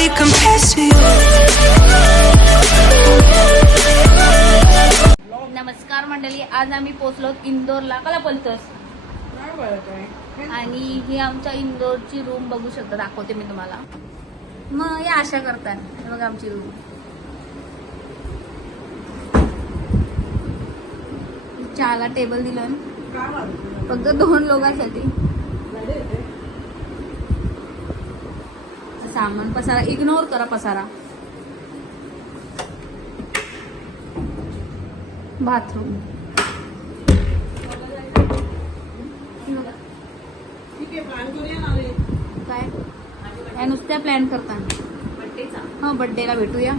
nobody compares to you. नमस्कार मंडळी, आज आम्ही पोहोचलो इंदोरला. कला बोलतोस? आणि ही आमच्या इंदोरची रूम बघू शकता, दाखवते मी तुम्हाला. मग या आशा करतात. हे बघा आमची रूम. चहाला टेबल दिलं फक्त 2 लोकांसाठी. सामान पसारा इग्नोर करा. पसारा बाथरूम. काय नुसत्या प्लॅन करता बर्थडेचा? हा, बर्थडेला भेटूया.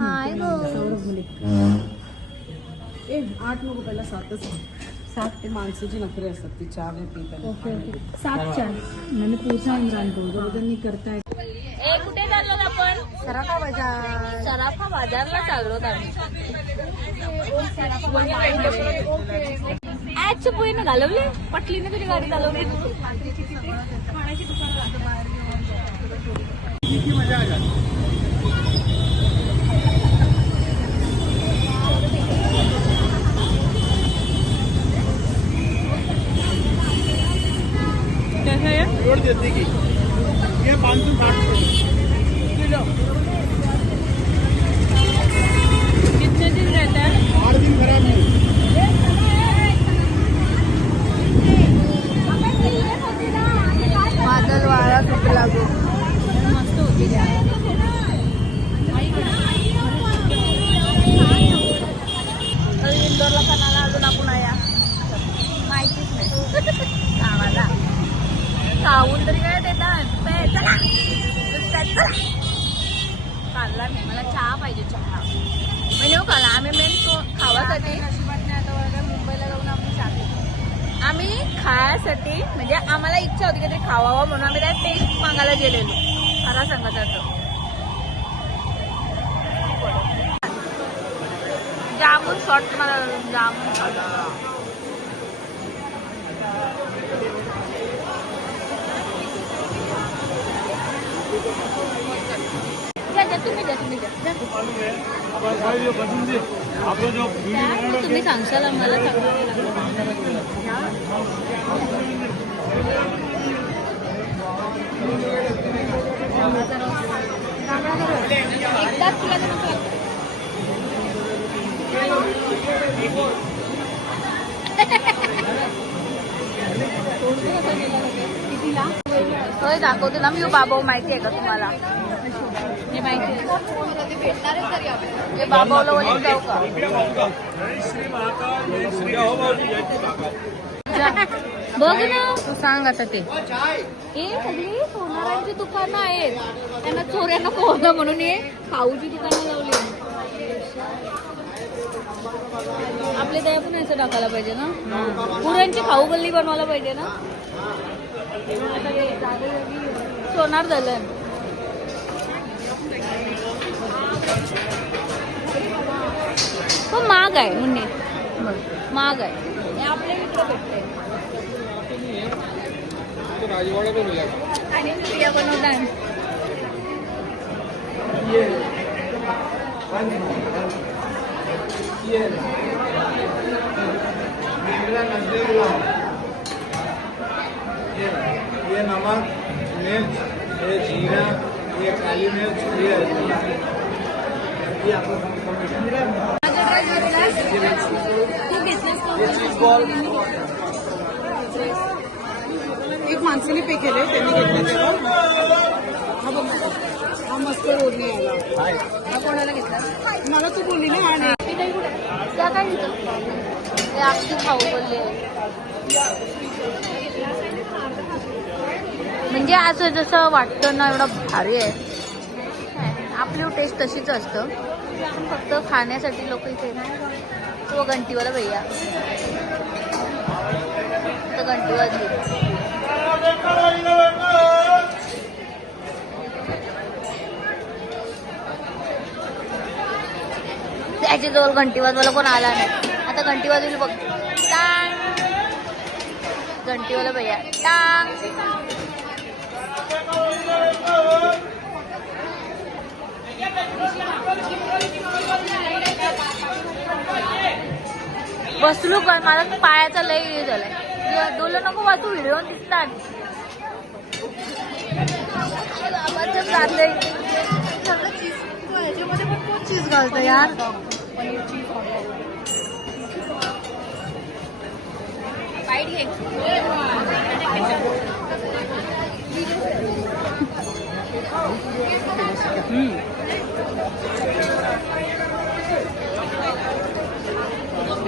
हाय गो. 8 नको, पहिला 7च. 7 ते माणसाची नखरे असतात, ती 4 ने पितात. ओके ओके, 7-4 मैंने पूछा इमरान को, जो त्यांनी करताय. कुठे चाललो आपण? सराफा बाजार. सराफा बाजारला चाललो आम्ही. ऍडच्या पोईनं घालवले, पटलीने तुझी गाडी घालवली. ये 560 कितने दिन रहता है? 8 दिन खराब नहीं. बादल वाळा सुट लागू. मस्त होती. इंदोरला कणाला अजून आपण या माहितीच नाही. गावाला खाऊन तरी काय देतात. खाल्ला नाही. मला चहा पाहिजे. चहा म्हणजे खाला आम्ही मेन खावासाठी. मुंबईला जाऊन आपण चहा पितो. आम्ही खायसाठी म्हणजे आम्हाला इच्छा होती काहीतरी खावावं म्हणून आम्ही त्या टेस्ट मागायला गेलेलो. खरा सांगायचं जामून शॉर्ट मला जामून. तुम्ही सांगशाल आम्हाला. एकदाच तुला होय दाखवते ना मी. बाबा माहिती आहे का तुम्हाला? हे माहिती आहे बाबाला वळीत जाऊ का? बघ ना, तू सांग आता. ते हे सगळी सोनारांची दुकानं आहेत. त्यांना चोऱ्यांना पोहणं म्हणून हे खाऊची दुकानं लावली. आपले दया पण असं टाकायला पाहिजे ना. पुऱ्यांची खाऊ गल्ली बनवायला पाहिजे ना. सोनार झालं. पण महाग आहे मुन्ने, महाग आहे. हे आपले मित्र भेटते आणि प्रिया बनवतात. ये नमक, मिर्च, ये जीरा, ये काली मिर्च, ये आपको एक माणसाने पे केले, त्यांनी घेतले तेव्हा. हा बघ, हा मस्त ओढणी आला. हा कोणाला घेतला? मला तू बोलली ना. आणि त्या काय हे आपली खाऊ बोलले. म्हणजे असं जसं वाटतं ना, एवढं भारी आहे. आपली टेस्ट तशीच असतं. फक्त खाण्यासाठी लोक इथे ना. तो घंटीवाला भैया तर घंटी वाजली. त्याच्याजवळ घंटी वाजवायला कोण आला नाही. आता घंटी वाजवली बघ. घंटीवाला भैया टांग. बसलो काय मला पायाचा लय हे झालाय. डोलं नको वाचू व्हिडिओ दिसतात. याच्यामध्ये पण कोण चीज घालतं यार. बाईट घे.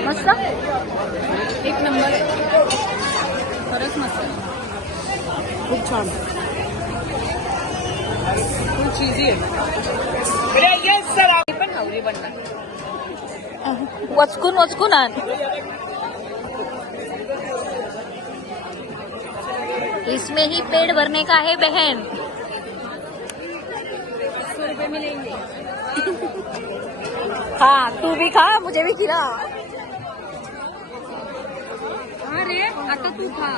मस्त एक नंबर आहे. खरंच मस्त आहे. खूप छान. खूप चीजी आहे. पण हवरी बनणार. वचकून वचकून आण. इसमें ही पेट भरने का है बहन. 100 रुपये में लेंगे. हाँ तू भी खा मुझे भी खिला. अरे आता तू खा.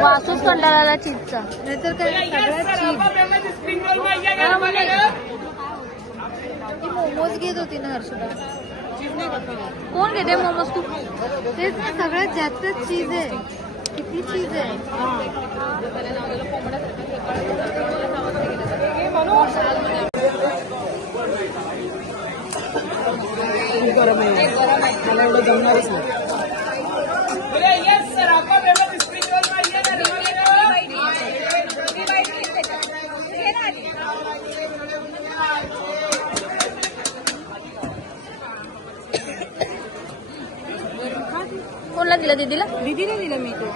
वासूच कंटाळाला चीजचा. नाहीतर काय सगळ्यात चीज. मोमोज घेत होती ना हर्षदा. कोण घेते मोमोज तू. तेच ना सगळ्यात जास्त चीज आहे. किती चीज आहे. गरम आहे. मला एवढं जमणारच नाही. कोणला दिला दीदीला. दीदीने दिलं मी तो.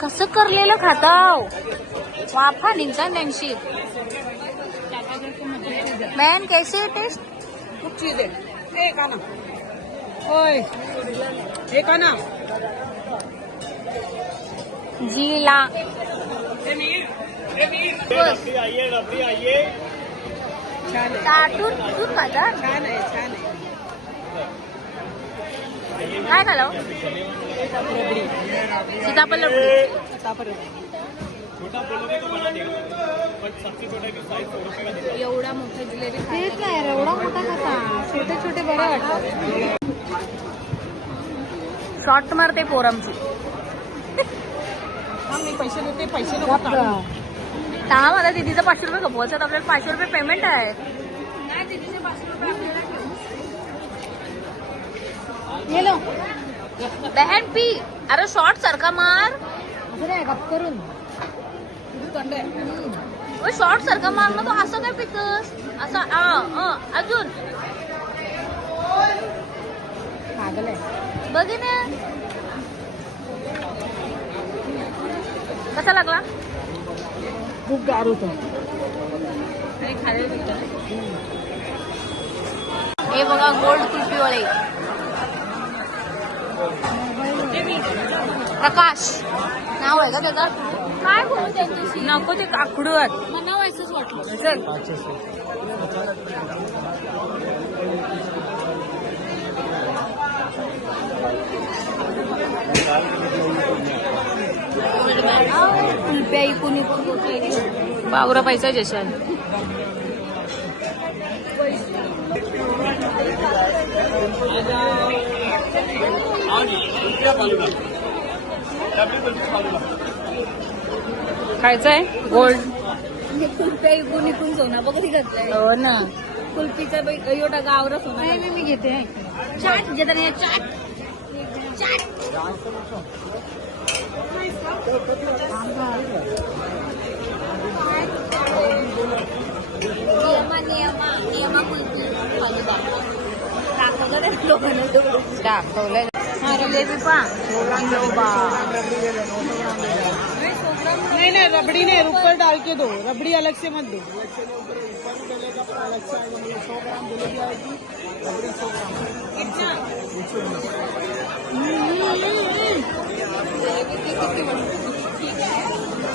कसं करलेलं खाताव. वाफा निघता त्यांची. बहन कैसे है टेस्ट. खूप चीज आहे. हे का ना. होय हे का ना. जीला रबड़ी आइए. छान आहे. ताटून तून माझा छान आहे. छान आहे. काय खालाव. रबडी. सीताफळ रबडी. आतापर्यंत छोटा बोलोगे तो बना देगा, बट सबसे छोटा की साइज 100 रुपये का देगा. एवढा मोठा जिलेबी तेच नाही. एवढा मोठा कसा. छोटे छोटे बरं वाटतात. शॉर्ट मारते पोरमची. मी पैसे देते. पैसे नको. दहा मला दीदीचं 500 रुपये खपवायचं. आपल्याला 500 रुपये पेमेंट आहे. गेलो. बहन पी. अरे शॉर्ट सारखा मार. असं नाही गप करून. शॉर्ट सारखा मार ना. तो असं काय पितस. असं अजून पागल आहे. बघे ना कसा लागला. खूप गार होतं. हे बघा गोल्ड कुल्फी वाले. प्रकाश नाव आहे का त्याचं. काय बोलू त्यांच्याशी. नको ते काकडूत. मला व्हायचंच वाटलं. चल कुल्फ्या इकून इकून बावरा पैसा जशाल. खायचंय गोल्ड. कुल्फ्या इकून इकून सोना बघ कधी घातलाय. हो ना. कुल्फीचा एवढा गावरा सोना. नाही मी घेते. चाट घेताना चाट चाट. नियमा कुल्फी दाखवलंय. जिलेबी पा. नहीं नहीं रबड़ी नहीं. ऊपर डाल के दो. रबड़ी अलग से मत दो.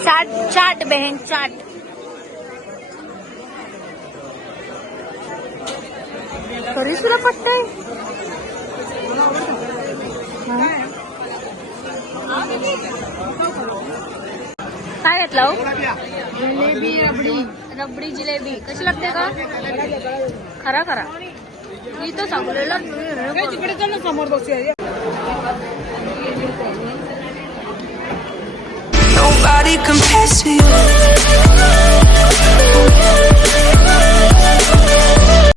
चाट चाट बहन चाट. तरी तुला पटतंय. काय घेतलं हो? जिलेबी रबडी. रबडी जिलेबी कशी लागते का? खरा खरा मी तो सांगलेलं तिकडे चल ना समोर बसूया. Nobody compares to you.